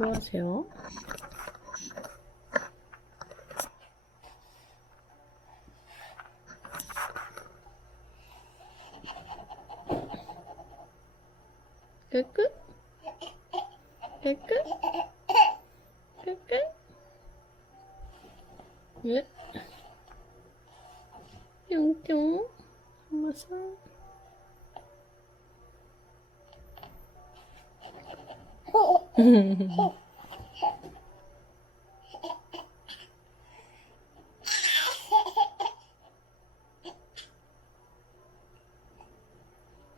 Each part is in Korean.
뭐 하세요? 끝끝? 끝끝? 끝끝? 예? 뿅뿅 한번서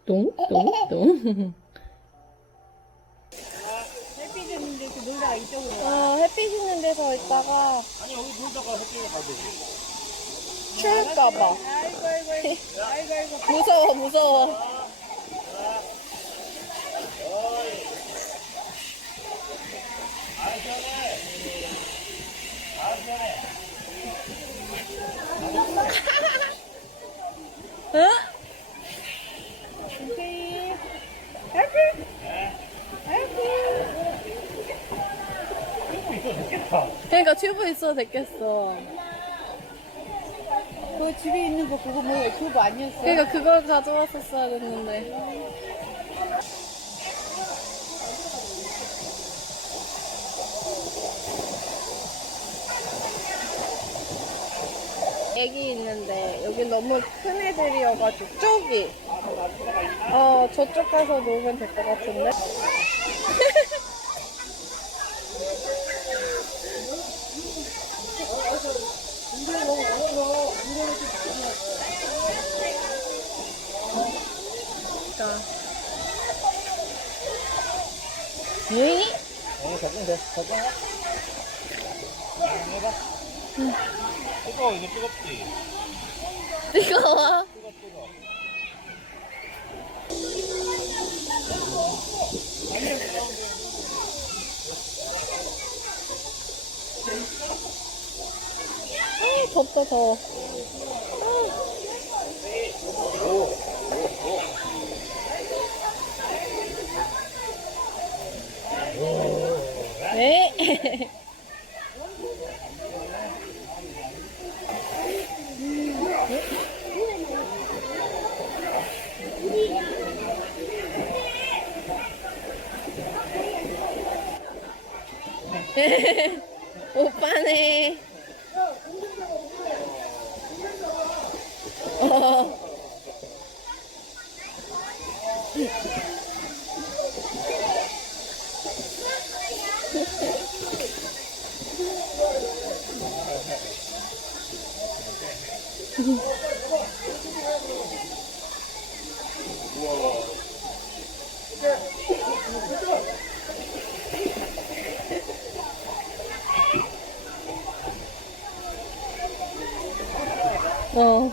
똥? 똥? 똥? 햇빛 있는데 그 놀다가 이쪽으로 와. 아, 햇빛 있는 데서 있다가 아니 여기 놀다가 햇빛에 가도 추울까봐. 아이고 아이고 아이고 아이고 아이고. 무서워, 무서워. 그러니까 튜브 있어도 됐겠어. 그 집에 있는 거 그거 뭐야? 튜브 아니었어? 그러니까 그걸 가져왔었어야 됐는데. 애기 있는데 여기 너무 큰 애들이어가지고 쪽이 어 저쪽 가서 놀면 될 것 같은데 자 에이 어 적응돼 적응해 해봐 뜨거워 이거 뜨겁지 뜨거워 뜨거 뜨거 아, 덥다 더워 네. 오 빠네. 어. 어.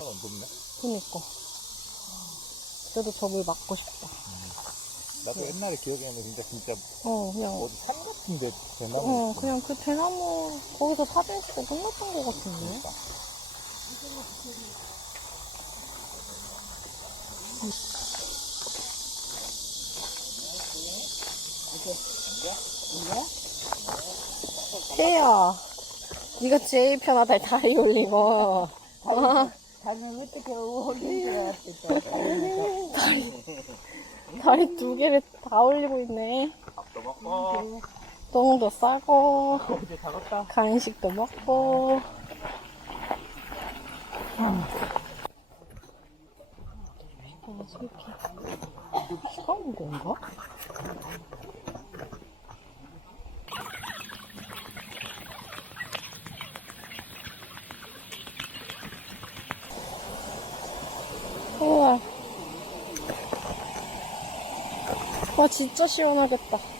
안 덥네 그니까. 그래도 저기 맞고 싶다. 나도 옛날에 기억이 나는 진짜 진짜 어, 그냥. 어디 산 같은데 대나무 어, 있고. 그냥 그 대나무 거기서 사진 찍고 끝났던 것 같은데. 태야, 네가 제일 편하다 다리 올리고. 어, 자는 어떻게 줄 알았겠다. 다리 두 개를 다 올리고 있네. 밥도 먹고. 똥도 싸고. 간식도 먹고. 아, 솔직히. 비가 온 건가? 우와. 와, 진짜 시원하겠다.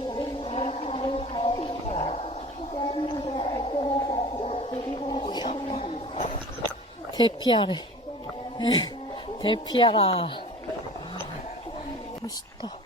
대피하래. 대피하라. 멋있다.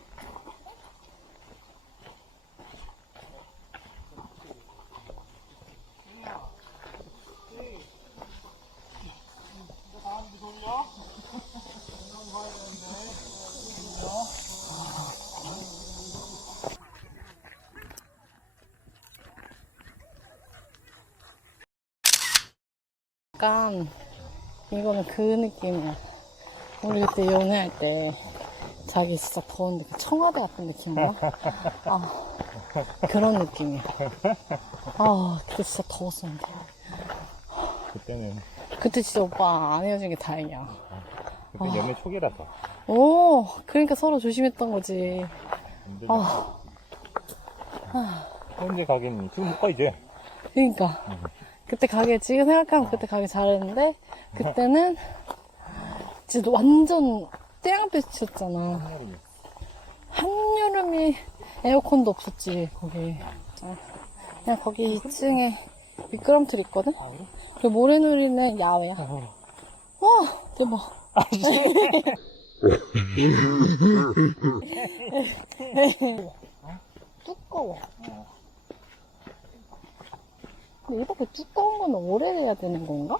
약간 이거는 그 느낌이야. 우리 그때 연애할 때 자기 진짜 더운데 그 청와대 같은 느낌이야? 아, 그런 느낌이야. 아, 그때 진짜 더웠었는데. 그때는, 그때 진짜 오빠 안 헤어진 게 다행이야. 그때 연애 초기라서. 오, 그러니까 서로 조심했던 거지. 근데 아, 언제 가겠니? 지금 못 가, 이제. 그러니까. 그때 가게, 지금 생각하면 그때 가게 잘했는데, 그때는 진짜 완전 땡볕이었잖아. 한여름이. 에어컨도 없었지 거기. 아, 그냥 거기 2층에 미끄럼틀 있거든? 그리고 모래놀이는 야외야. 와 대박. 두꺼워 이렇게 두꺼운 건 오래돼야 되는 건가?